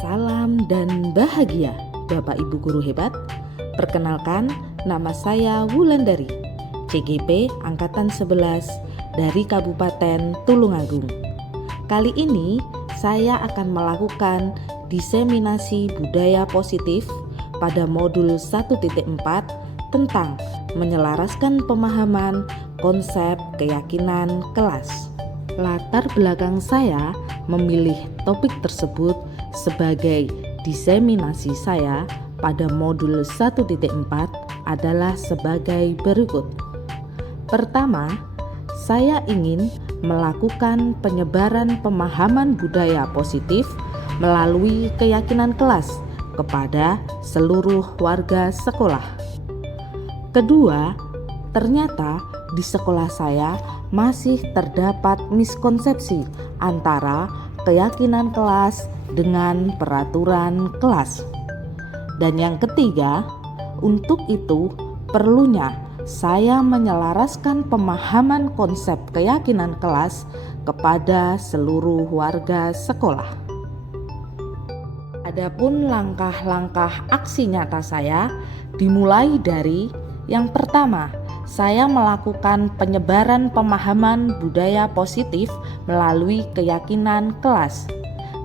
Salam dan bahagia Bapak Ibu Guru Hebat. Perkenalkan, nama saya Wulandari, CGP Angkatan 11 dari Kabupaten Tulungagung. Kali ini saya akan melakukan diseminasi budaya positif pada modul 1.4 tentang menyelaraskan pemahaman konsep keyakinan kelas. Latar belakang saya memilih topik tersebut sebagai diseminasi saya pada modul 1.4 adalah sebagai berikut. Pertama, saya ingin melakukan penyebaran pemahaman budaya positif melalui keyakinan kelas kepada seluruh warga sekolah. Kedua, ternyata di sekolah saya masih terdapat miskonsepsi antara keyakinan kelas dengan peraturan kelas. Dan yang ketiga, untuk itu perlunya saya menyelaraskan pemahaman konsep keyakinan kelas kepada seluruh warga sekolah. Adapun langkah-langkah aksi nyata saya dimulai dari yang pertama, saya melakukan penyebaran pemahaman budaya positif melalui keyakinan kelas.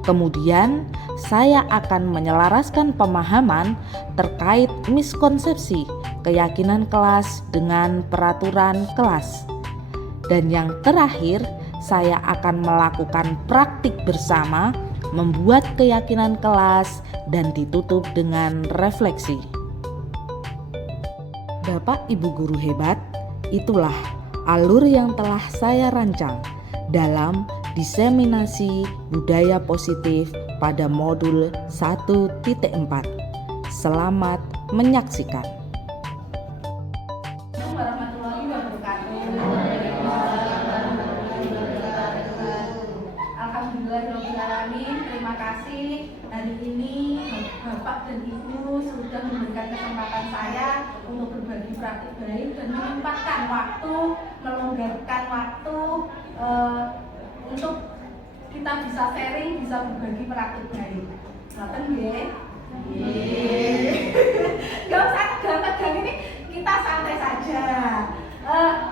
Kemudian, saya akan menyelaraskan pemahaman terkait miskonsepsi keyakinan kelas dengan peraturan kelas. Dan yang terakhir, saya akan melakukan praktik bersama membuat keyakinan kelas dan ditutup dengan refleksi. Bapak Ibu Guru Hebat, itulah alur yang telah saya rancang dalam diseminasi budaya positif pada modul 1.4. Selamat menyaksikan. Warahmatullahi wabarakatuh. Alhamdulillahirrahmanirrahim. Terima kasih hari ini Bapak dan Ibu sudah memberikan kesempatan saya untuk berbagi praktik baik dan menyempatkan waktu, melonggarkan waktu untuk kita bisa sharing, bisa berbagi praktik baik. Ngoten nggih? Nggih. Gak usah tegang-tegang, ini kita santai saja.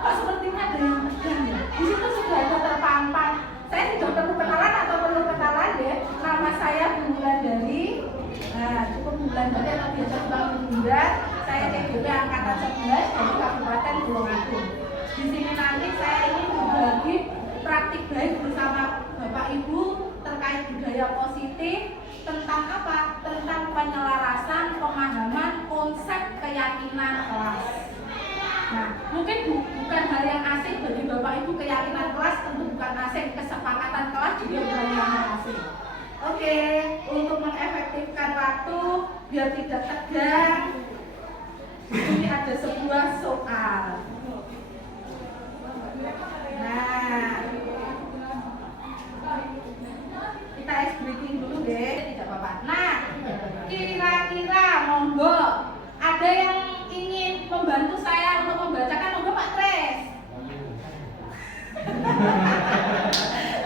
Kok sepertinya ada yang tegang ya? Di situ sudah ada terpampang. Saya tidak perlu kenalan atau perlu kenalan ya. Nama saya Wulandari. Nah, cukup Wulandari atau biasa dipanggil Bunda. Saya CGP Angkatan 11 dari Kabupaten Tulungagung. Di sini nanti saya ingin berbagi praktik baik bersama Bapak Ibu terkait budaya positif tentang apa? Tentang penyelarasan pemahaman konsep keyakinan kelas. Nah, mungkin bukan hal yang asing bagi Bapak Ibu, keyakinan kelas tentu bukan asing, kesepakatan kelas juga bukan yang asing. Oke, untuk mengefektifkan waktu biar tidak tegang, ini ada sebuah soal. Nah, kita ice breaking dulu deh, tidak apa-apa. Nah, kira-kira monggo ada yang ingin membantu saya untuk membacakan, monggo Pak Tres.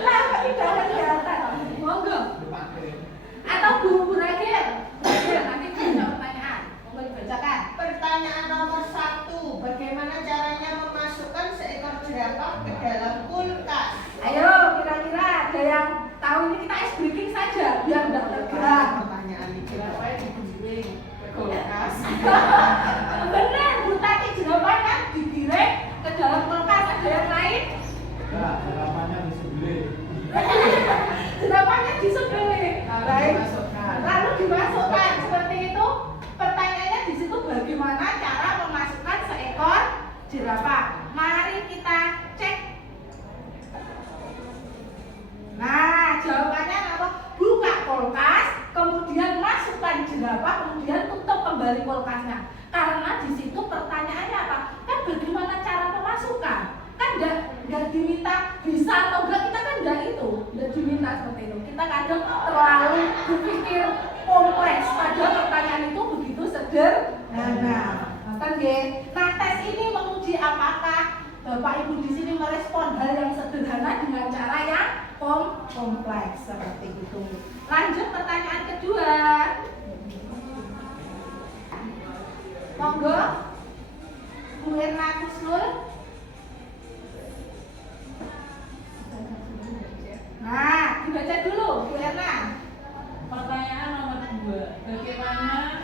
Lah, tidak kelihatan. Monggo. Atau Bu Ragil. Nanti punya pertanyaan. Monggo dibacakan. Pertanyaan nomor 1. Bagaimana caranya memasukkan seekor jerapah ke dalam kulkas? Ayo, kira-kira ada yang tahu? Ini kita ice breaking saja biar tidak tegang. Pertanyaan ini jerapahnya digiring ke kulkas. Benar, Bu Tati, jerapahnya digiring ke dalam kulkas. Ada yang lain? Enggak, harapannya disembelih. Jerapahnya disembelih. Baik. Dimasukkan. Lalu dimasukkan seperti itu. Pertanyaannya di situ bagaimana cara memasukkan seekor jerapah? Mari kita cek. Nah, jawabannya apa? Buka kulkas, kemudian masukkan jerapah, kemudian tutup kembali kulkasnya. Karena di situ pertanyaannya apa? Kan bagaimana cara memasukkan? Kan nggak diminta bisa atau enggak, kita kan nggak itu, nggak diminta seperti itu. Kita kadang terlalu berpikir kompleks, padahal pertanyaan itu begitu sederhana. Kan nah, tes ini menguji apakah Bapak Ibu di sini merespon hal yang sederhana dengan cara yang kompleks seperti itu. Lanjut pertanyaan kedua. Monggo Bu Erna Kusnul. Nah, dibaca dulu Bu Erna. Pertanyaan nomor 2. Bagaimana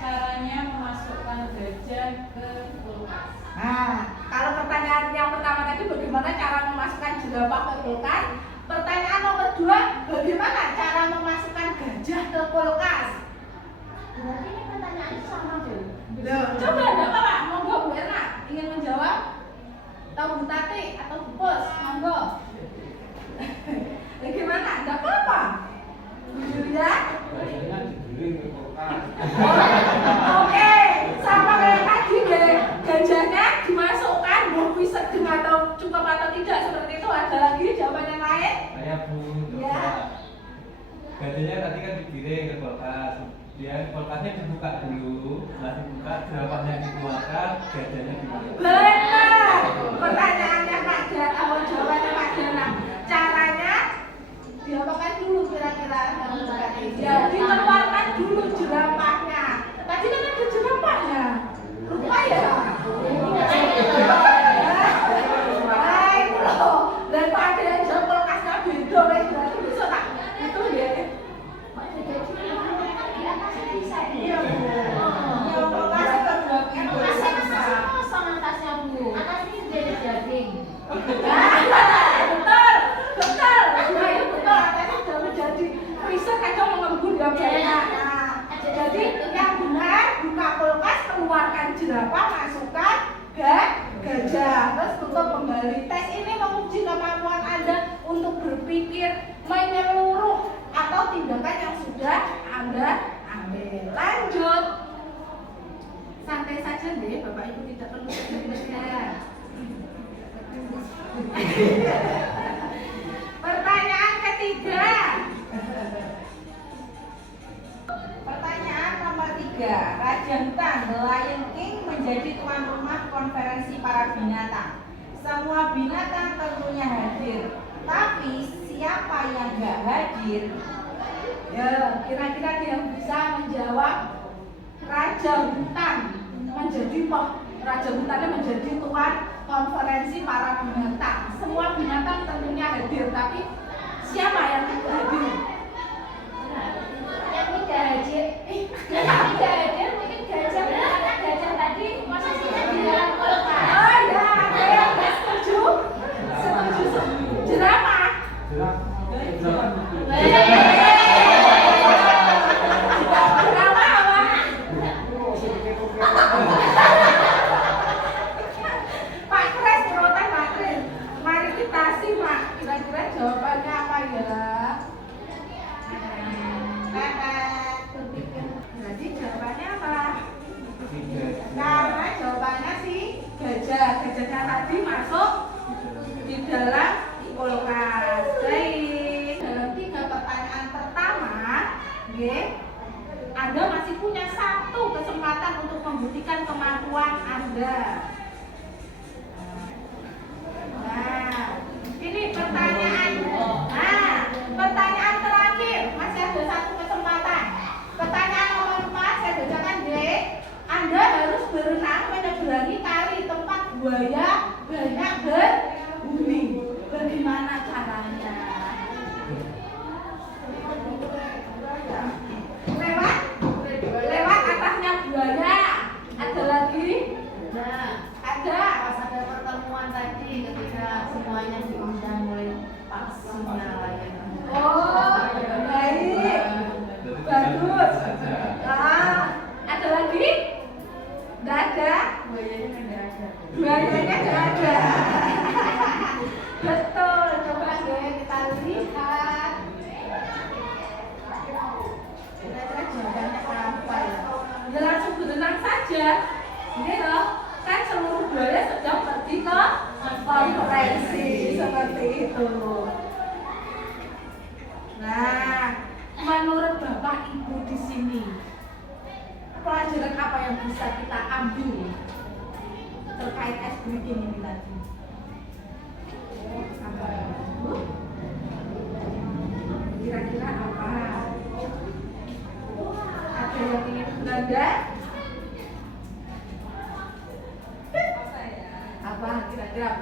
caranya memasukkan gajah ke kulkas? Nah, kalau pertanyaan yang pertama tadi bagaimana cara memasukkan jerapah ke kulkas? Pertanyaan nomor 2, bagaimana cara memasukkan gajah ke kulkas? Berarti ini pertanyaannya sama tuh. Coba enggak apa-apa, monggo Bu Erna ingin menjawab? Atau Bu Tati atau Bu Pus, monggo. Bagaimana? Enggak apa-apa. Bu Julia? Gajahnya digiring ke kulkas. Oke, sama kayak tadi deh. Gajahnya dimasukkan, bisa dengan atau cukup atau tidak seperti itu. Ada lagi jawaban yang lain? Saya Bu, Ya. gajahnya tadi kan digiring ke kulkas. Dia kulkasnya dibuka dulu, setelah dibuka jerapahnya dikeluarkan, gajahnya dimasukkan. Benar. Pertanyaannya Pak Jana, jawabannya Pak Jana. Caranya diapakan dulu kira-kira? Ya, dikeluarkan dulu jerapahnya. Tadi kan ada jerapahnya. Lupa ya? Baik loh. Dan Pak ada yang jawab kulkasnya beda, berarti bisa tak? Itu ya. Iya Bu. Iya kulkas itu dua pintu. Betul, betul. Nah, itu betul. Atasnya sudah menjadi riset kadang mengembun ya Bu ya. Nah, jadi yang benar buka kulkas, keluarkan jerapah, masukkan gajah, terus tutup kembali. Tes ini menguji kemampuan Anda untuk berpikir menyeluruh atau tindakan yang sudah Anda ambil. Lanjut. Santai saja deh, Bapak Ibu tidak perlu berpikir. Pertanyaan ketiga. Pertanyaan nomor 3. Raja Hutan The Lion King menjadi tuan rumah konferensi para binatang. Semua binatang tentunya hadir, tapi siapa yang gak hadir? Ya, kira-kira dia bisa menjawab. Raja Hutan hutannya menjadi tuan konferensi para binatang. Semua binatang tentunya hadir, tapi siapa yang tidak hadir? Yang tidak hadir, mungkin gajah, karena gajah tadi posisinya di dalam kulkas. Oh ya, ada yang nggak setuju? Setuju. Jerapah. Jerapah apa? Pak Kres protes Pak Kres. Mari kita simak kira-kira jawabannya apa ya? Jadi jawabannya apa? Karena jawabannya si gajahnya tadi masuk di dalam kulkas. Baik. Dalam 3 pertanyaan pertama, Anda masih punya 1 kesempatan untuk membuktikan kemampuan Anda. Nah, ini pertanyaan. Nah, pertanyaan terakhir, masih ada 1 kesempatan. Pertanyaan nomor 4, saya bacakan Anda harus berenang menyeberangi kali tempat buaya banyak berbumi. Bagaimana caranya? Lewat atasnya buaya. Ada lagi? Ada. Pas ada pertemuan tadi ketika semuanya diundang oleh Pak Sunyalayan. Oh, baik. Bagus. Ada lagi? Nggak ada? Buayanya nggak ada. Betul. Coba kita lihat. Kira-kira jawabannya apa ya? Ya langsung berenang saja. Ini loh, kan seluruh buaya sedang pergi ke konferensi seperti itu. Nah, menurut Bapak Ibu di sini, pelajaran apa yang bisa kita ambil terkait ice breaking ini tadi? Apa? kira-kira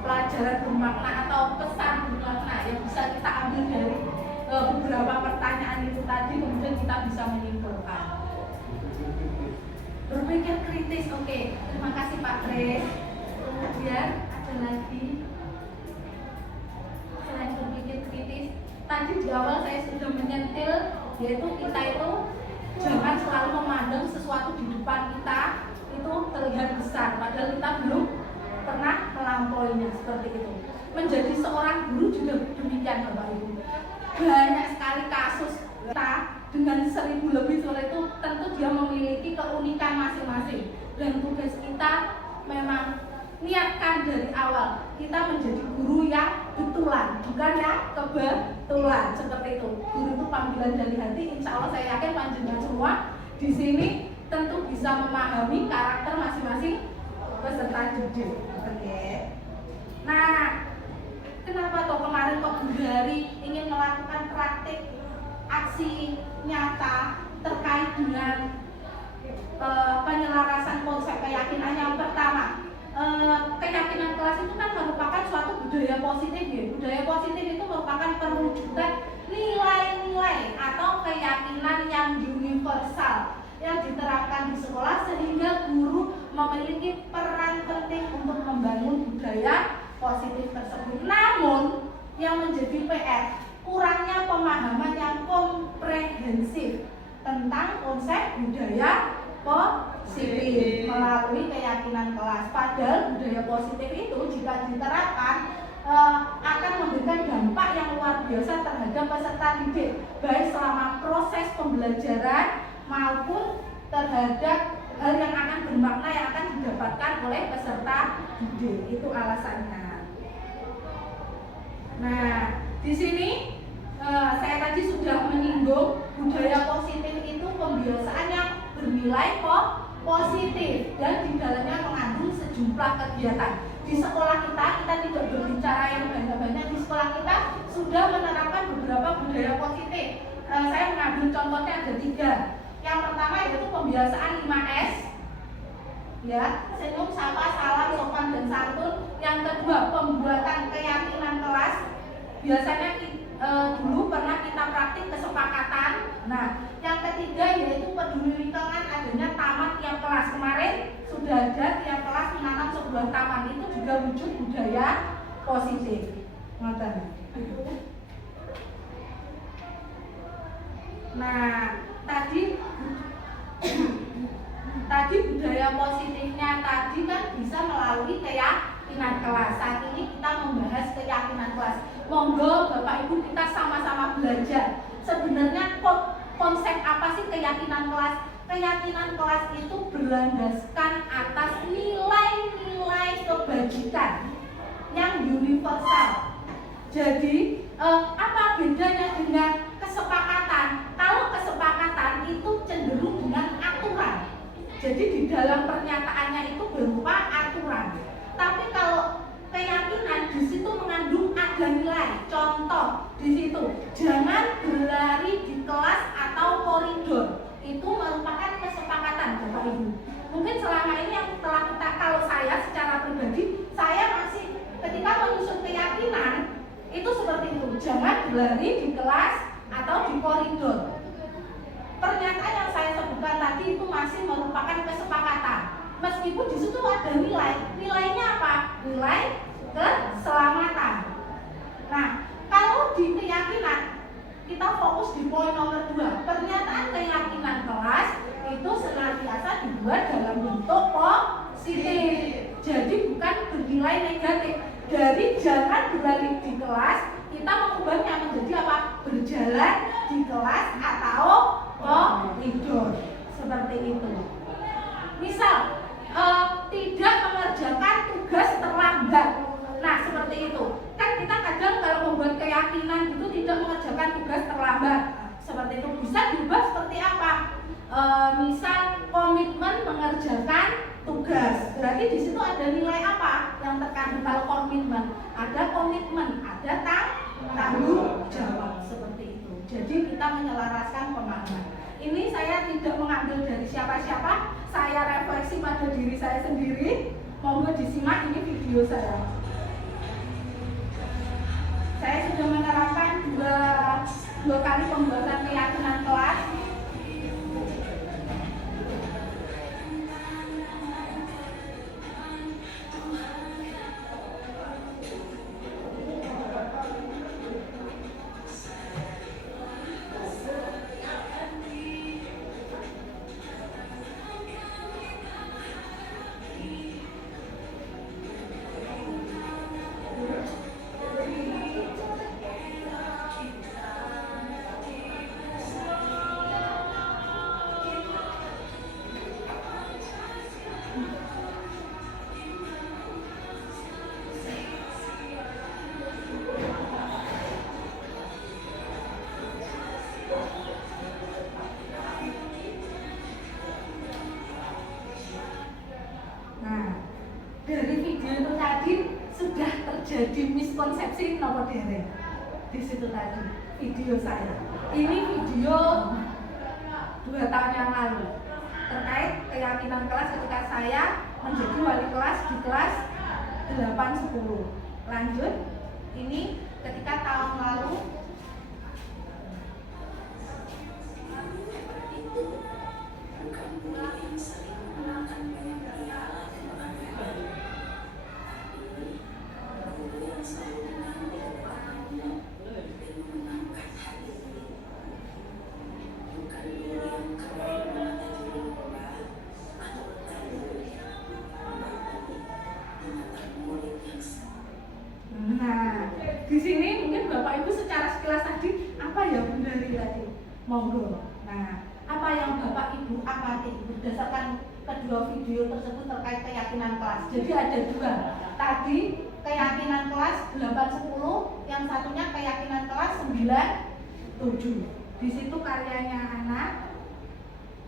pelajaran bermakna atau pesan bermakna yang bisa kita ambil dari beberapa pertanyaan itu tadi, kemudian kita bisa menyimpulkan. Berpikir kritis, oke. Terima kasih Pak Kris. Kemudian ada lagi, selain berpikir kritis, tadi di awal saya sudah menyentil, yaitu kita itu jangan selalu memandang sesuatu di depan kita itu terlihat besar, padahal kita belum pernah melampauinya, seperti itu. Menjadi seorang guru juga demikian Bapak Ibu. Banyak sekali kasus kita dengan 1000 lebih sore itu, tentu dia memiliki keunikan masing-masing, dan tugas kita memang niatkan dari awal kita menjadi guru yang betulan, bukan yang kebetulan, seperti itu. Guru itu panggilan dari hati. Insya Allah saya yakin panjenengan semua di sini tentu bisa memahami karakter masing-masing peserta didik. Oke. Nah, kenapa toh kemarin kok Bu Dari ingin melakukan praktik aksi nyata terkait dengan penyelarasan konsep keyakinan? Yang pertama, keyakinan kelas itu kan merupakan suatu budaya positif ya. Budaya positif itu merupakan perwujudan nilai-nilai atau keyakinan yang universal yang diterapkan di sekolah, sehingga guru memiliki peran penting untuk membangun budaya positif tersebut. Namun yang menjadi PR, kurangnya pemahaman yang komprehensif tentang konsep budaya positif melalui keyakinan kelas. Padahal budaya positif itu jika diterapkan akan memberikan dampak yang luar biasa terhadap peserta didik, baik selama proses pembelajaran maupun terhadap hal yang akan bermakna yang akan didapatkan oleh peserta didik. Itu alasannya. Nah, di sini saya tadi sudah menyinggung budaya positif itu pembiasaan yang bernilai positif dan di dalamnya mengandung sejumlah kegiatan. Di sekolah kita tidak berbicara yang banyak-banyak. Di sekolah kita sudah menerapkan beberapa budaya positif. Saya mengambil contohnya ada 3. Yang pertama yaitu pembiasaan 5S, ya, senyum, sapa, salam, sopan dan santun. Yang kedua, pembuatan keyakinan kelas. Biasanya dulu pernah kita praktik kesepakatan. Nah, yang ketiga yaitu peduli lingkungan, adanya taman tiap kelas. Kemarin sudah ada tiap kelas menanam sebuah taman, itu juga wujud budaya positif. Nah, tadi budaya positifnya tadi kan bisa melalui keyakinan kelas. Saat ini kita membahas keyakinan kelas. Monggo Bapak Ibu kita sama-sama belajar. Sebenarnya konsep apa sih keyakinan kelas? Keyakinan kelas itu berlandaskan atas nilai-nilai kebajikan yang universal. Jadi apa bedanya dengan kesepakatan? Kalau kesepakatan itu cenderung dengan aturan. Jadi di dalam pernyataannya itu berupa aturan. Tapi kalau keyakinan di situ mengandung ada nilai. Contoh di situ, jangan berlari di kelas atau koridor. Itu merupakan kesepakatan Bapak Ibu. Mungkin selama ini yang telah kita, kalau saya secara pribadi, saya masih ketika menyusun keyakinan itu seperti itu. Jangan berlari di kelas atau di koridor. Pernyataan yang saya sebutkan tadi itu masih merupakan kesepakatan. Meskipun di situ ada nilai. Nilainya apa? Nilai keselamatan. Nah, kalau di keyakinan kita fokus di poin nomor 2. Pernyataan keyakinan kelas itu senantiasa dibuat dalam bentuk positif. Jadi bukan bernilai negatif. Dari jangan berlari di kelas, kita mengubahnya menjadi apa? Berjalan di kelas atau koridor. Seperti itu. Misal tidak mengerjakan tugas terlambat. Nah, seperti itu. Kan kita kadang kalau membuat keyakinan itu tidak mengerjakan tugas terlambat. Seperti itu. Bisa diubah seperti apa? Misal komitmen mengerjakan tugas. Berarti di situ ada nilai apa yang terkandung kalau komitmen? Ada komitmen, ada tanggung jawab, seperti itu. Jadi kita menyelaraskan pemahaman. Ini saya tidak mengambil dari siapa-siapa. Saya refleksi pada diri saya sendiri. Monggo disimak ini video saya. Saya sudah menerapkan dua kali pembuatan keyakinan kelas. Dari video itu tadi sudah terjadi miskonsepsi nopo dereng di situ tadi video saya. Ini video 2 tahun yang lalu terkait keyakinan kelas ketika saya menjadi wali kelas di kelas 8-10. Lanjut, ini ketika tahun lalu di sini mungkin Bapak Ibu secara sekilas tadi apa ya Bunda Ri tadi? Monggo. Nah, apa yang Bapak Ibu amati berdasarkan kedua video tersebut terkait keyakinan kelas? Jadi ada 2. Tadi keyakinan kelas 8-10, yang satunya keyakinan kelas 9-7. Di situ karyanya anak.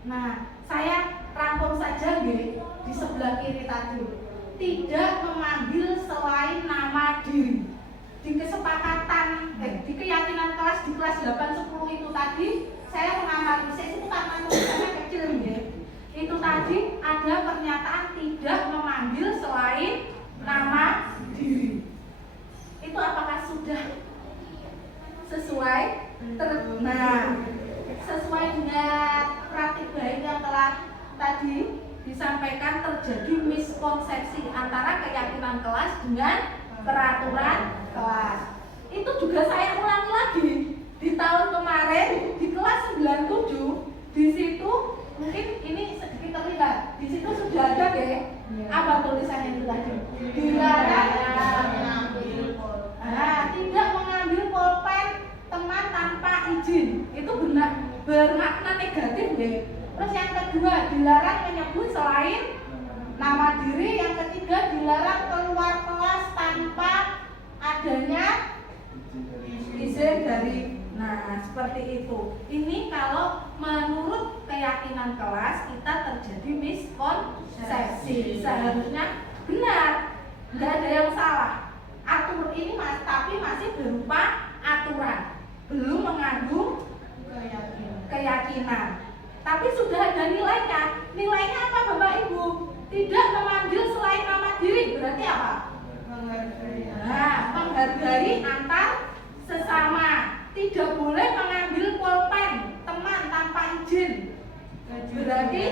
Nah, saya rangkum saja nggih di sebelah kiri tadi. Tidak memanggil selain nama diri. Di kesepakatan, di keyakinan kelas di kelas 8-10 itu tadi saya mengamati, saya itu karena tulisannya kecil ya. Itu tadi ada pernyataan tidak memanggil selain nama diri. Itu apakah sudah sesuai? Sesuai dengan praktik baik yang telah tadi disampaikan, terjadi miskonsepsi antara keyakinan kelas dengan peraturan kelas. Itu juga saya ulangi lagi di tahun kemarin di kelas 97. Di situ mungkin ini sedikit terlihat. Di situ sudah ada deh apa tulisannya itu tadi? Dilarang tidak mengambil pulpen teman tanpa izin. Itu benar bermakna negatif deh. Terus yang kedua, dilarang menyebut selain nama diri. Yang ketiga, dilarang keluar kelas tanpa adanya izin dari. Nah, seperti itu. Ini kalau menurut keyakinan kelas kita terjadi miskonsepsi. Seharusnya benar, nggak ada yang salah. Atur ini tapi masih berupa aturan, belum mengandung keyakinan. Tapi sudah ada nilainya. Nilainya apa Bapak Ibu? Tidak memanggil selain nama diri. Berarti apa? Menghargai antar sesama. Tidak boleh mengambil pulpen teman tanpa izin. Berarti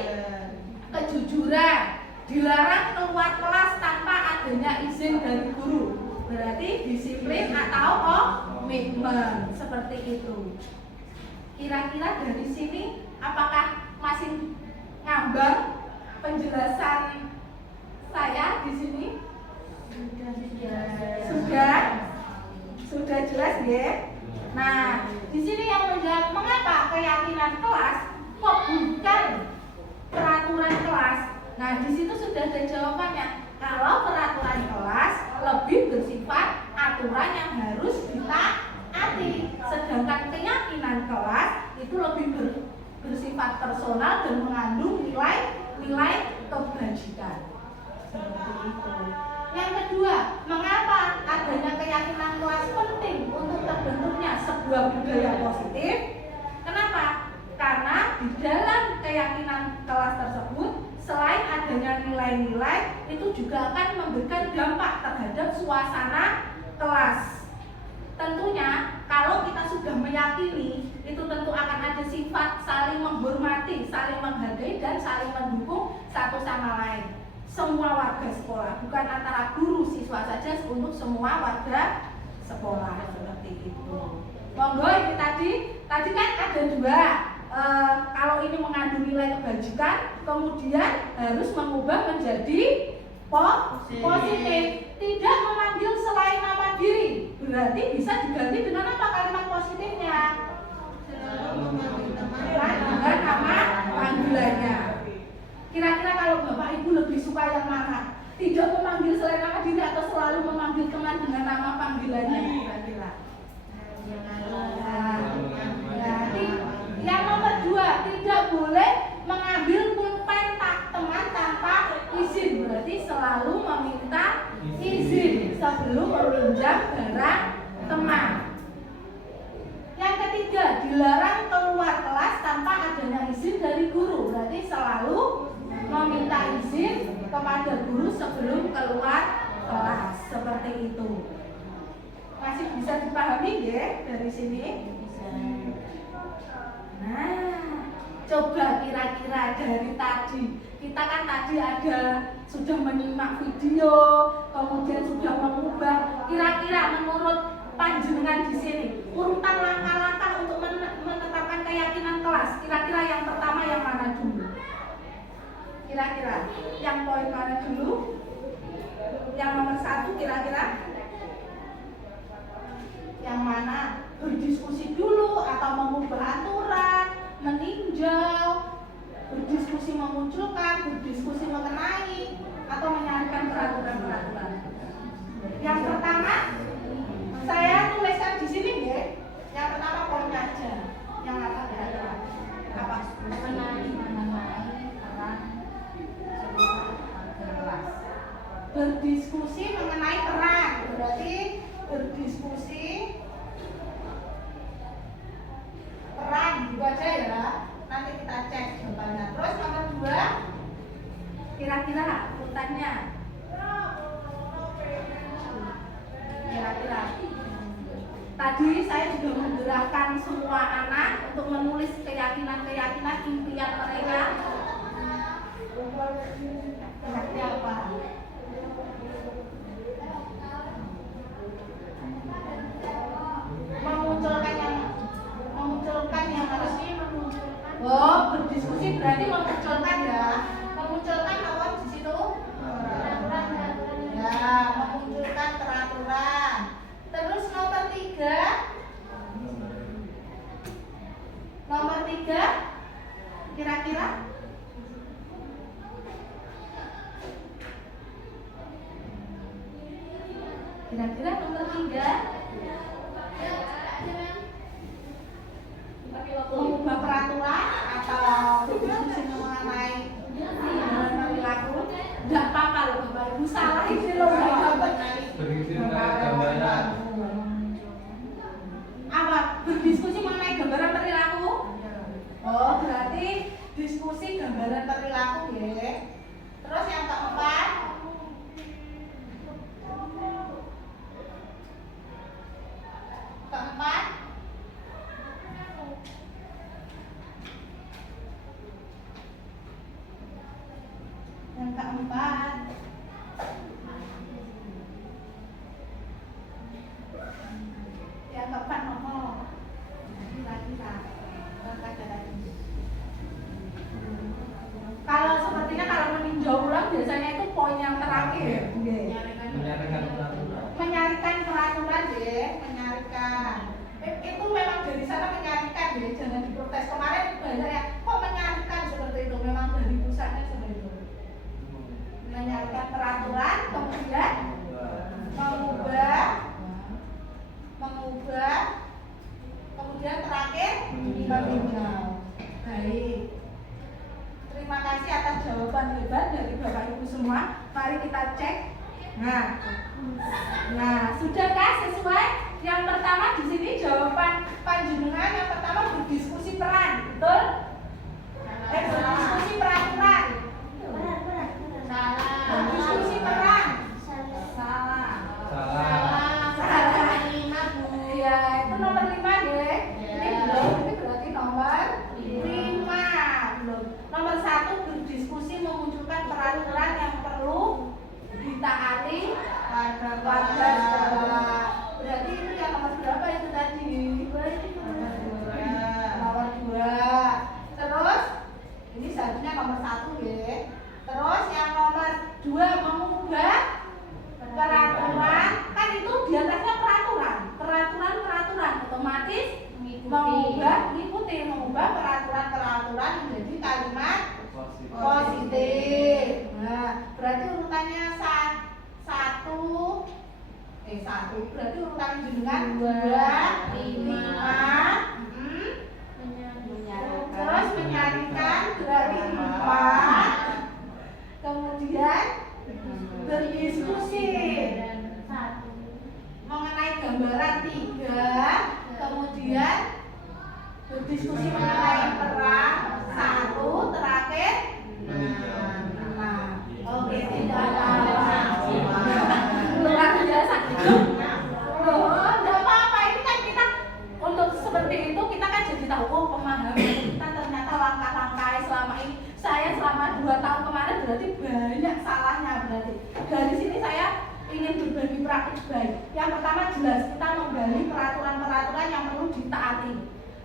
kejujuran. Dilarang keluar kelas tanpa adanya izin dari guru. Berarti disiplin atau komitmen. Seperti itu. Kira-kira dari sini apakah masih ngambang penjelasan saya di sini? Sudah jelas ya. Nah, di sini yang menjawab mengapa keyakinan kelas kok bukan peraturan kelas. Nah, di situ sudah ada jawabannya. Kalau peraturan kelas lebih bersifat aturan yang harus ditaati, sedangkan keyakinan kelas itu lebih bersifat personal dan mengandung nilai kebajikan. Seperti itu. Yang kedua, mengapa adanya keyakinan kelas penting untuk terbentuknya sebuah budaya positif? Kenapa? Karena di dalam keyakinan kelas tersebut, selain ada adanya nilai-nilai itu juga akan memberikan dampak terhadap suasana kelas. Tentunya kalau kita sudah meyakini itu tentu akan ada sifat saling menghormati, saling menghargai dan saling mendukung satu sama lain. Semua warga sekolah, bukan antara guru siswa saja, untuk semua warga sekolah seperti itu. Monggo ini tadi kan ada dua. Kalau ini mengandung nilai kebajikan, kemudian harus mengubah menjadi positif. Tidak memanggil selain nama diri, berarti bisa diganti dengan apa kalimat positifnya? Dengan nama panggilannya. Kira-kira kalau Bapak Ibu lebih suka yang mana? Tidak memanggil selain nama diri atau selalu memanggil teman dengan nama panggilannya? Kira-kira. Jadi yang nomor 2, tidak boleh mengambil pulpen teman tanpa izin. Berarti selalu meminta izin sebelum meminjam barang teman. Yang ketiga, dilarang keluar kelas tanpa adanya izin dari guru. Berarti selalu meminta izin kepada guru sebelum keluar kelas. Seperti itu. Masih bisa dipahami ya dari sini? Nah, coba kira-kira dari tadi, kita kan tadi sudah menyimak video, kemudian sudah mengubah. Kira-kira menurut panjenengan di sini, urutan langkah-langkah untuk menetapkan keyakinan kelas, kira-kira yang pertama yang mana dulu? Kira-kira yang poin mana dulu? Yang nomor 1 kira-kira? Yang mana? Berdiskusi dulu atau mengubah aturan, meninjau, berdiskusi memunculkan, berdiskusi mengenai, atau menyarankan peraturan-peraturan. Yang pertama, saya tuliskan di sini ya. Yang pertama poinnya aja. Yang akan diatur apa? Mengenai peran sebuah kelas. Berdiskusi mengenai peran, berarti berdiskusi peran juga aja ya. Nanti kita cek jawabannya. Terus nomor 2, kira-kira urutannya. Kira-kira. Tadi saya sudah menggerakkan semua anak untuk menulis keyakinan-keyakinan impian mereka. Kira-kira apa? Memunculkan yang harus berdiskusi berarti memunculkan ya. Memunculkan apa di situ? Ya, memunculkan peraturan. Terus nomor 3. Nomor 3 kira-kira? Kira-kira nomor 3 mengubah peraturan atau berdiskusi mengenai perilaku. Tidak apa-apa loh Bapak Ibu, salah ini loh gambaran. Apa? Berdiskusi mengenai gambaran perilaku? Oh, berarti diskusi gambaran perilaku ya. Terus yang keempat, yang keempat nomor kira-kira kalau sepertinya kalau meninjau ulang biasanya itu poin yang terakhir menyarikan peraturan deh, menyarikan itu memang dari sana menyarikan deh, jangan diprotes. Kemarin banyak ya, kok menyarikan seperti itu, memang dari pusatnya seperti itu. Menyarikan peraturan, kemudian mengubah, kemudian terakhir meninjau. Baik. Terima kasih atas jawaban hebat dari Bapak Ibu semua. Mari kita cek. Nah, sudahkah sesuai? Yang pertama di sini jawaban panjenengan yang pertama berdiskusi peran, betul? Berdiskusi peraturan. 14 barak. Berarti itu yang nomor berapa itu tadi? Nomor 2. Terus ini seharusnya nomor 1 ya. Terus yang nomor 2 mengubah peraturan, kan itu diatasnya peraturan otomatis mengubah peraturan menjadi kalimat positif. Nah, berarti urutannya satu berarti urutan jenengan 2, 5, terus menyarikan berarti 4, kemudian berdiskusi mengenai gambaran 3, kemudian berdiskusi mengenai perang 1, terakhir oke, tidak luar biasa gitu. Enggak apa-apa, ini kan kita untuk seperti itu kita kan jadi tahu pemahaman kita ternyata langkah-langkah selama ini. Saya selama 2 tahun kemarin berarti banyak salahnya berarti. Dari sini saya ingin berbagi praktik baik. Yang pertama jelas kita menggali peraturan-peraturan yang perlu ditaati.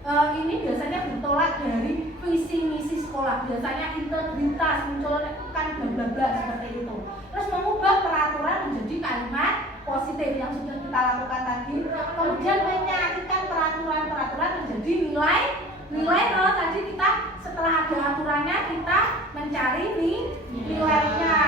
Ini biasanya bertolak dari visi misi sekolah. Biasanya integritas munculkan bla bla bla seperti itu. Terus mengubah peraturan menjadi kalimat positif yang sudah kita lakukan tadi. Kemudian menyatukan peraturan-peraturan menjadi nilai. Kalau tadi kita setelah ada aturannya kita mencari nilainya.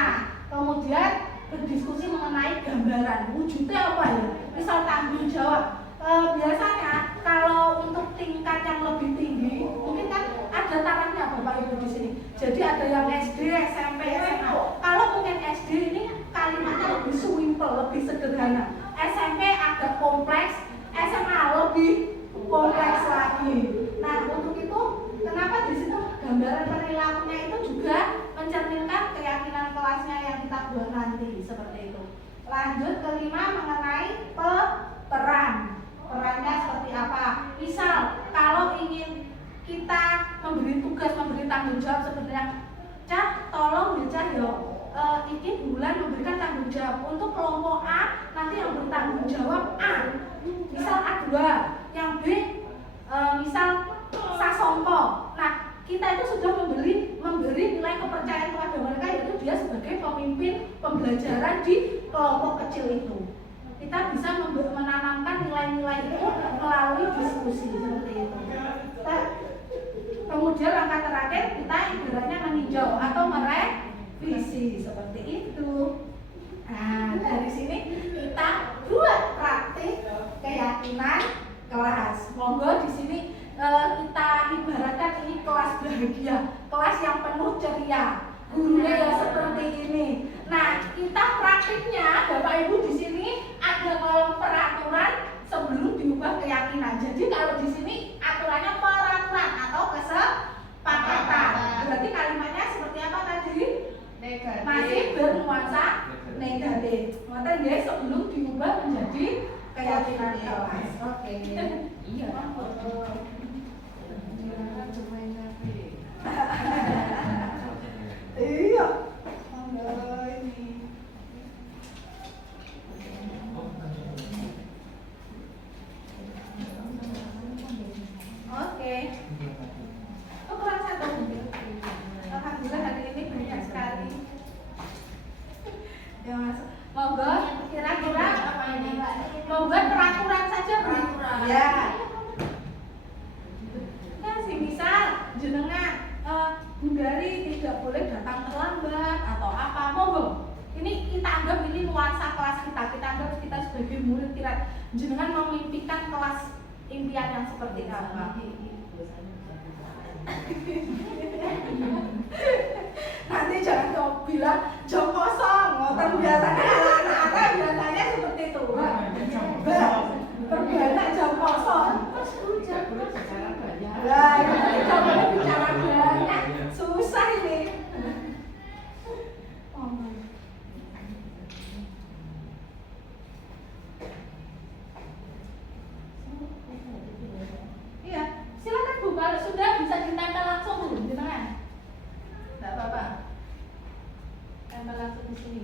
Kemudian berdiskusi mengenai gambaran wujudnya apa ya. Misal tanggung jawab. Biasanya kalau untuk tingkat yang lebih tinggi mungkin kan ada tarafnya Bapak Ibu di sini. Jadi ada yang SD, SMP, SMA. Kalau mungkin SD ini kalimatnya lebih simple, lebih sederhana. SMP agak kompleks, SMA lebih kompleks lagi. Nah, untuk itu kenapa di situ gambaran perilakunya itu juga mencerminkan keyakinan kelasnya yang kita buat nanti seperti itu. Lanjut kelima mengenai peran. Perannya seperti apa? Misal kalau ingin kita memberi tugas, memberi tanggung jawab sebenarnya, Cah, tolong ya Cah yo, ini bulan memberikan tanggung jawab untuk kelompok A, nanti yang bertanggung jawab A. Misal A2, yang B misal Sasongko. Nah, kita itu sudah memberi nilai kepercayaan kepada mereka, yaitu dia sebagai pemimpin pembelajaran di kelompok kecil itu. Kita bisa menanamkan nilai-nilai itu melalui diskusi seperti itu. Kemudian langkah terakhir kita ibaratnya meninjau atau merevisi seperti itu. Nah, dari sini kita buat praktik keyakinan kelas. Monggo di sini kita ibaratkan ini kelas bahagia, kelas yang penuh ceria. Gurunya ya seperti ini. Nah, kita praktiknya Bapak Ibu di sini ada kolom peraturan sebelum diubah keyakinan. Jadi kalau di sini aturannya peraturan atau kesepakatan. Berarti kalimatnya seperti apa tadi? Negatif. Masih bernuansa negatif. Makanya dia sebelum diubah menjadi keyakinan kelas. Oke. Iya. Iya. Oke. Oh, kurang satu. Alhamdulillah hari ini banyak sekali. Ya Mas. Monggo kira-kira membuat peraturan saja peraturan. Ya. Kan sih misal jenengan Bundari tidak boleh datang terlambat atau apa, monggo. Ini kita anggap ini nuansa kelas kita anggap kita sebagai murid kira jenengan memimpikan kelas impian yang seperti apa. Nanti jangan kau bilang jam kosong, ngoten biasanya anak-anak biasanya seperti itu. Perbanyak jam kosong. Lah, ini kalau boleh bicara banyak, susah ini. Iya, silakan Bu, kalau sudah bisa ditempel langsung Bu, gimana? Enggak apa-apa. Tempel langsung di sini.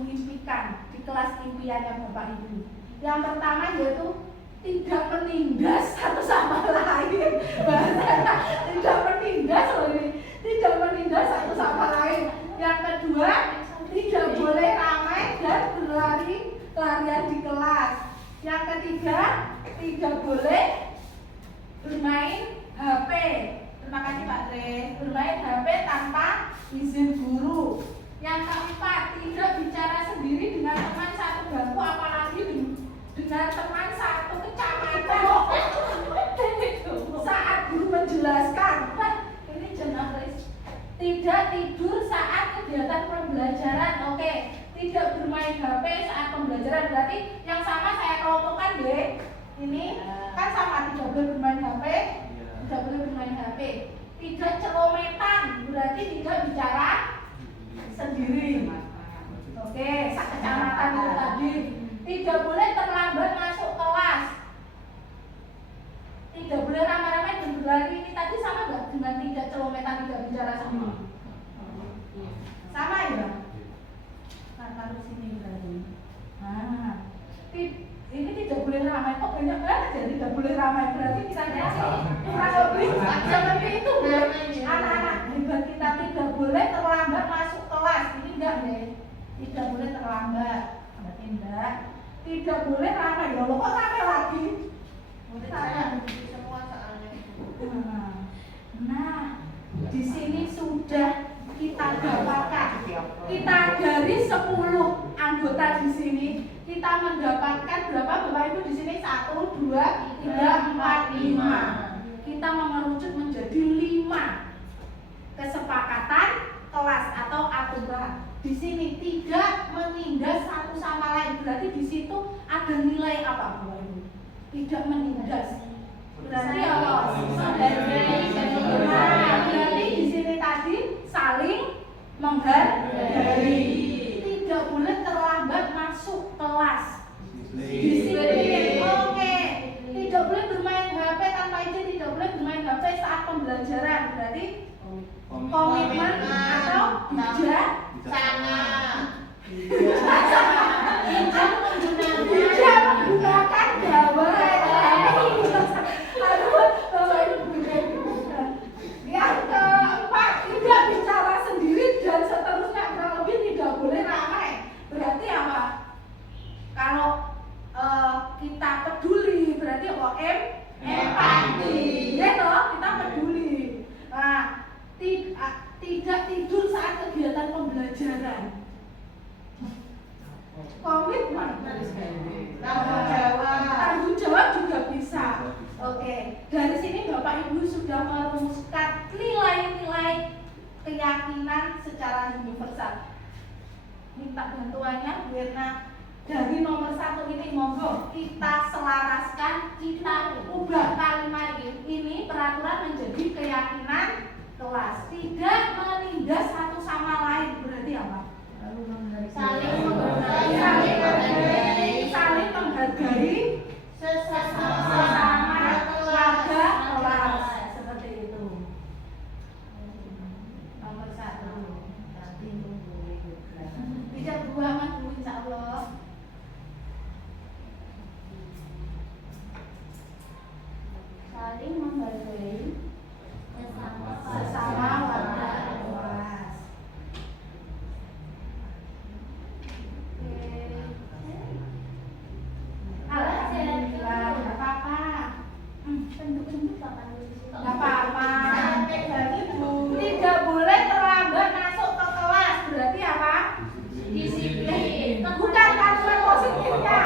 mengimpikan di kelas impiannya Bapak Ibu. Yang pertama yaitu tidak menindas satu sama lain. Bahasanya tidak menindas loh ini, tidak menindas satu sama lain. Yang kedua, tidak boleh ramai dan berlari-larian di kelas. Yang ketiga, tidak boleh bermain HP. Terima kasih Pak Tre. Bermain HP tanpa izin guru. Yang keempat, tidak bicara sendiri dengan teman satu bangku, apalagi dengan teman satu kecamatan. Saat guru menjelaskan, ini jurnalis. Tidak tidur saat kegiatan pembelajaran. Oke, tidak bermain HP saat pembelajaran. Berarti yang sama saya kelompokkan deh. Ini kan sama, tidak boleh bermain HP. Tidak boleh bermain HP. Tidak celometan, berarti tidak bicara sendiri. Oke, sak kecamatan itu tadi. Tidak boleh terlambat masuk kelas. Tidak boleh ramai-ramai dan berlari. Ini tadi sama nggak dengan tidak celometan, tidak bicara sendiri? Sama ya? Nah, taruh sini berarti. Nah, ini tidak boleh ramai. Kok banyak banget ya tidak boleh ramai? Berarti kita kurang lebih seperti itu ya. Anak-anak hebat kita tidak boleh terlambat masuk kelas. Ini enggak deh. Tidak boleh terlambat. Berarti enggak. Tidak boleh ramai. Ya kok ramai lagi? Semua soalnya. Nah, di sini sudah kita dapatkan. Kita dari 10 anggota di sini, kita mendapatkan berapa Bapak Ibu di sini? 1, 2, 3, 4, 5. Kita mengerucut menjadi 5 kesepakatan kelas atau aturan. Di sini tidak menindas satu sama lain. Berarti di situ ada nilai apa Bapak Ibu? Tidak menindas. Berarti apa? Berarti di sini tadi saling menghargai. Tidak boleh terlambat masuk kelas. Disiplin. Oke. Tidak boleh bermain HP tanpa izin. Tidak boleh bermain HP saat pembelajaran. Berarti komitmen atau bijak bijak menggunakan gawai. Yang keempat, tidak bicara sendiri dan seterusnya. Kurang lebih tidak boleh ramai. Berarti apa? Kalau kita peduli berarti empati. Ya toh, kita peduli. Nah, tidak tidur saat kegiatan pembelajaran. Komitmen, tanggung jawab juga bisa. Oke, dari sini Bapak Ibu sudah merumuskan nilai-nilai keyakinan secara universal. Minta bantuannya Bu Erna. Dari nomor 1 ini monggo kita selaraskan, kita ubah kalimat ini peraturan menjadi keyakinan kelas. Tidak menindas satu sama lain. Berarti apa? Saling menghargai, sesama warga kelas. Seperti itu. Nomor 1. Bisa buah madu insya Allah. saling menghargai Sesama warga kelas. Alhamdulillah, nggak apa-apa. Nggak apa-apa. Tidak boleh terlambat masuk ke kelas. Berarti apa? disiplin. Bukan kalimat positifnya.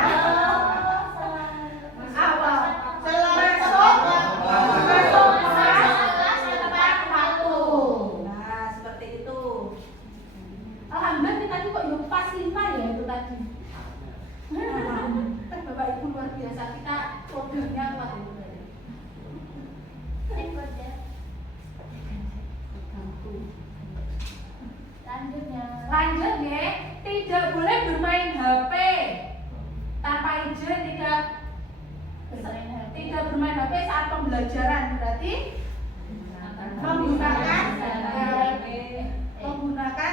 Apa? Masuk kelas tepat waktu. Nah, seperti itu. Alhamdulillah kita tadi kok yuk pas 5 ya itu tadi. Bapak Ibu luar biasa, kita kodenya kuat itu tadi. Lanjut ya, tidak boleh bermain HP tanpa izin, tidak bermain HP saat pembelajaran. Berarti menggunakan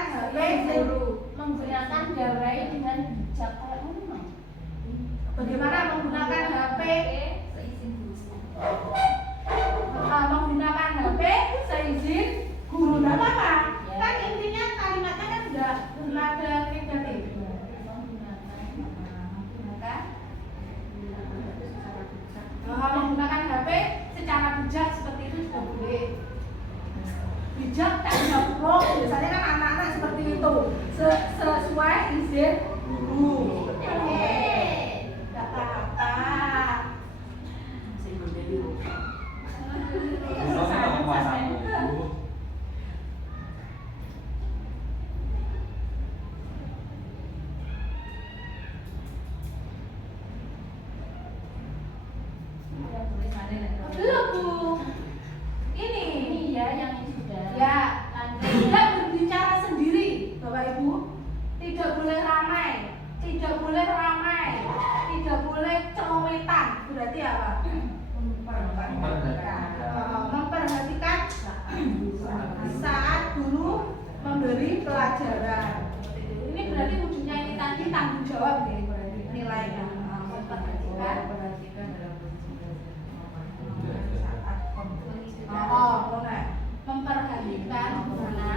HP guru, Menggunakan gawai di bijak kayak mana? Bagaimana menggunakan HP? Seizin guru. Menggunakan HP seizin guru. Nggak apa-apa. Ya. Kan intinya kalimatnya kan nggak bernada negatif. Menggunakan HP secara bijak seperti itu juga boleh. Bijak tak pro, biasanya kan anak-anak seperti itu sesuai izin guru. Nggak apa-apa. Belum Bu. Ini Ini ya yang sudah. ya. Lanjut. Tidak berbicara sendiri, Bapak Ibu. Tidak boleh ramai, tidak boleh ramai, tidak boleh celometan. Berarti apa? Memperhatikan saat guru memberi pelajaran. Ini berarti wujudnya ini tadi tanggung jawab ya, berarti nilainya. Memperhatikan. Memperhatikan mana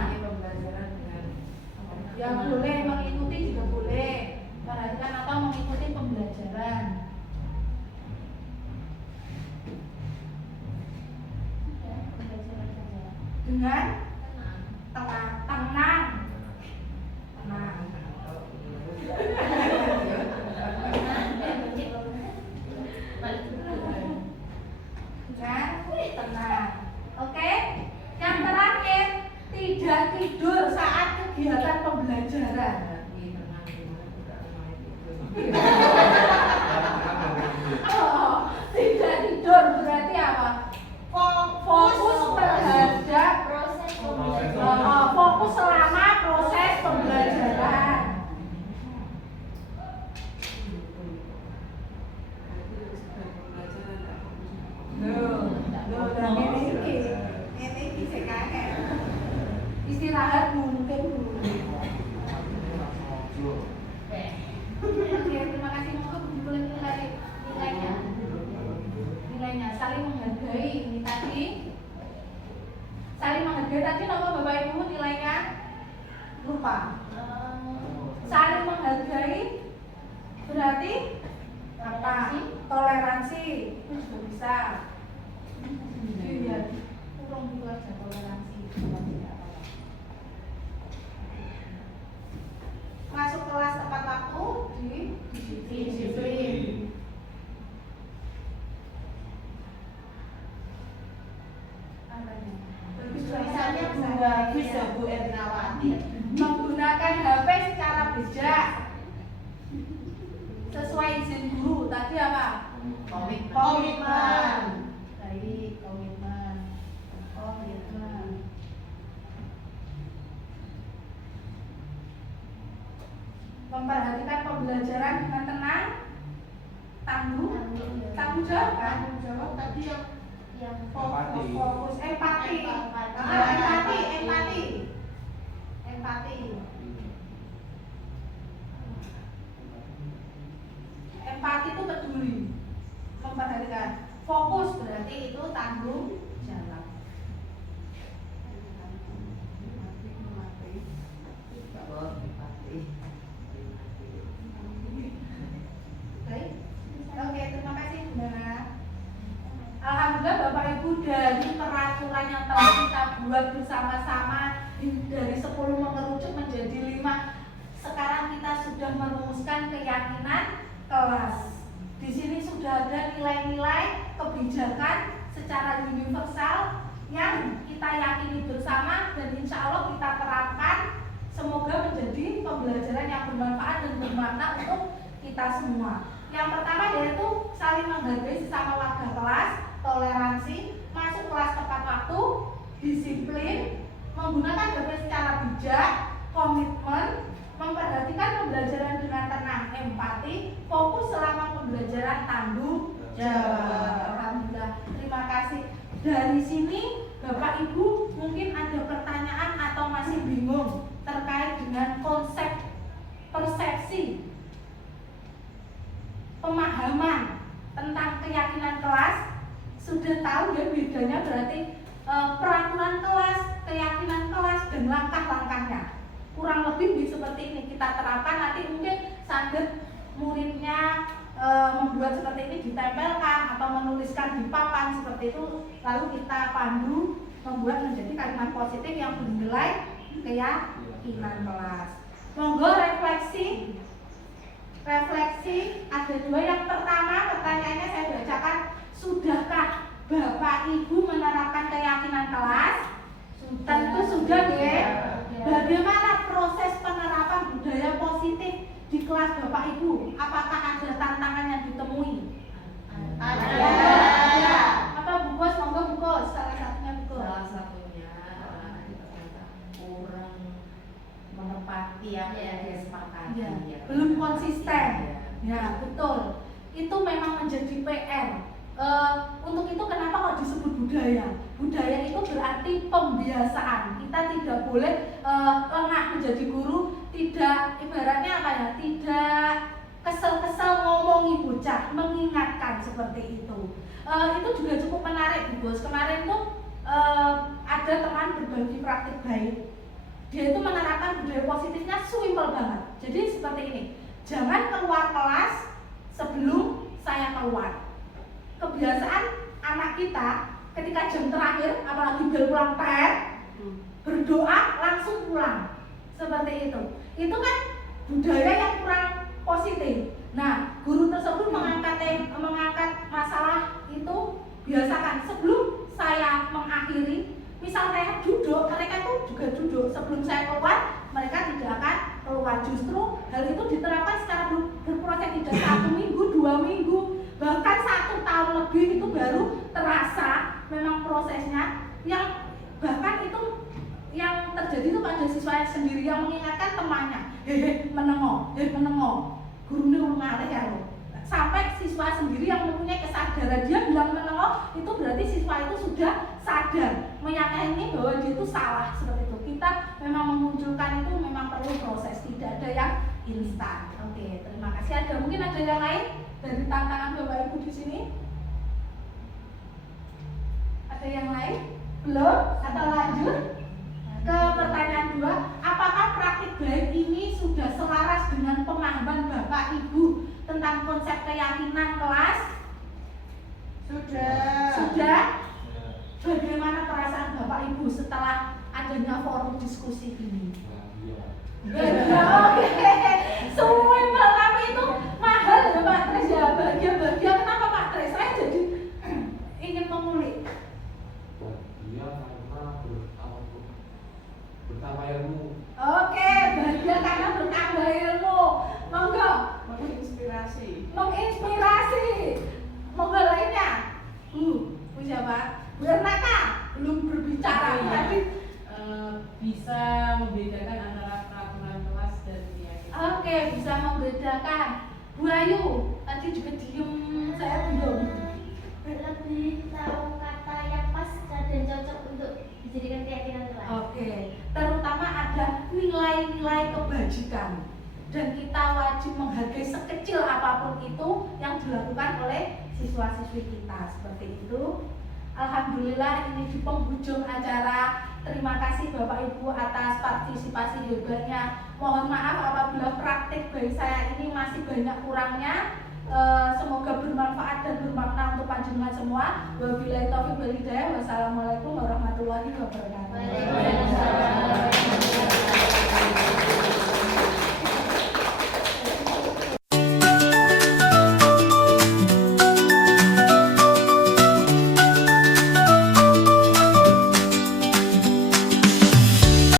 yang boleh mengikuti juga boleh perhatikan atau mengikuti pembelajaran. Ya, pembelajaran saja. Dengan Tenang. tenang. Dengan tenang. Oke? Yang terakhir, tidak tidur saat kegiatan pembelajaran. Oh, tidak tidur berarti apa? Fokus terhadap Proses fokus selama proses pembelajaran. Ini sih kakek. Istirahat mungkin dulu. Oke, terima kasih. Monggo boleh nilainya. Nilainya saling menghargai. Ini tadi saling menghargai tadi nama Bapak Ibu nilainya lupa. Saling menghargai berarti apa? Toleransi itu juga bisa. Iya, kurang dulu aja toleransi. Masuk kelas tepat waktu di disiplin. Misalnya bagus ya Bu Ernawati. Menggunakan HP secara bijak sesuai izin guru. Tadi apa? Komitmen. Baik, komitmen. Memperhatikan pembelajaran dengan tenang, tanggung jawab kan? Tadi yang Fokus, empati. Empati. Empati itu peduli, memperhatikan. Fokus berarti itu tanggung jawab. Baik. Oke, terima kasih Bunda. Alhamdulillah Bapak Ibu dari peraturan yang telah kita buat bersama-sama dari 10 mengerucut menjadi 5. Sekarang kita sudah merumuskan keyakinan kelas. Di sini sudah ada nilai-nilai kebijakan secara universal yang kita yakini bersama dan insya Allah kita terapkan. Semoga menjadi pembelajaran yang bermanfaat dan bermakna untuk kita semua. Yang pertama yaitu saling menghargai sesama warga kelas, toleransi, masuk kelas tepat waktu, disiplin, menggunakan HP secara bijak, komitmen, memperhatikan pembelajaran dengan tenang, empati, fokus selama pembelajaran, tanggung jawab. Alhamdulillah, terima kasih. Dari sini Bapak Ibu mungkin ada pertanyaan atau masih bingung terkait dengan konsep persepsi tentang keyakinan kelas, sudah tahu ya bedanya berarti peraturan kelas, keyakinan kelas, dan langkah-langkahnya. Kurang lebih seperti ini kita terapkan, nanti mungkin sambil muridnya membuat seperti ini ditempelkan atau menuliskan di papan seperti itu, lalu kita pandu membuat menjadi kalimat positif yang bernilai keyakinan kelas. Monggo refleksi ada dua. Yang pertama, pertanyaannya saya bacakan, sudahkah Bapak Ibu menerapkan keyakinan kelas? Tentu sudah ya. Bagaimana proses penerapan budaya positif di kelas Bapak Ibu? Apakah ada tantangan yang ditemui? Ada. Apa Bu Bos? Monggo Bu Bos, salah satunya Bu Bos. Salah satunya adalah ternyata kurang menepati apa yang disepakati. Ya, belum konsisten. Ya, betul. Itu memang menjadi PR. Untuk itu kenapa kok disebut budaya? Budaya itu berarti pembiasaan. Kita tidak boleh lengah menjadi guru, tidak ibaratnya apa ya? Tidak kesel-kesel ngomongi bocah, mengingatkan seperti itu. Itu juga cukup menarik Bu Bos. Kemarin tuh ada teman berbagi praktik baik. Dia itu menerapkan budaya positifnya simple banget. Jadi seperti ini, jangan keluar kelas sebelum saya keluar. Kebiasaan anak kita ketika jam terakhir, apalagi bel pulang PR, berdoa langsung pulang. Seperti itu. Itu kan budaya yang kurang positif. Nah, guru tersebut mengangkat masalah itu, biasakan sebelum saya mengakhiri. Misal saya duduk, mereka tuh juga duduk. Sebelum saya keluar, mereka tidak akan keluar. Justru hal itu diterapkan secara berproses, tidak 1 minggu, 2 minggu, bahkan 1 tahun lebih itu baru terasa memang prosesnya. Yang bahkan itu yang terjadi itu pada siswa sendiri yang mengingatkan temannya, menengok, gurunya ngalih ya loh. Sampai siswa sendiri yang mempunyai kesadaran, dia bilang menengok, itu berarti siswa itu sudah sadar, meyakini bahwa dia itu salah. Seperti itu. Kita memang memunculkan itu memang perlu proses, tidak ada yang instan. Oke, terima kasih. Mungkin ada yang lain dari tantangan Bapak Ibu di sini? Ada yang lain? Belum? Atau lanjut ke pertanyaan 2, apakah praktik baik ini sudah selaras dengan pemahaman Bapak Ibu tentang konsep keyakinan kelas? Sudah? Bagaimana perasaan Bapak Ibu setelah adanya forum diskusi ini? Oke. Semua kami itu mahal ya Pak Tris ya, bahagia. Kenapa Pak Tris? Saya jadi ingin mengulik. Bertambah ilmu. Oke, bahagia karena bertambah ilmu. Monggo. Menginspirasi. Monggo lainnya. Bu siapa? Bu Ernata belum berbicara tadi. Bisa membedakan antara peraturan kelas dan keyakinan. Oke, bisa membedakan. Bu Ayu tadi juga diem, saya belum. Lebih tahu kata yang pas dan cocok untuk dijadikan keyakinan kelas. Oke, terutama ada nilai-nilai kebajikan dan kita wajib menghargai sekecil apapun itu yang dilakukan oleh siswa-siswi kita. Seperti itu. Alhamdulillah ini di penghujung acara. Terima kasih Bapak Ibu atas partisipasi hebatnya. Mohon maaf apabila praktik baik saya ini masih banyak kurangnya. Semoga bermanfaat dan bermakna untuk panjenengan semua. Wabillahi taufiq wal hidayah. Wassalamualaikum warahmatullahi wabarakatuh. Waalaikumsalam.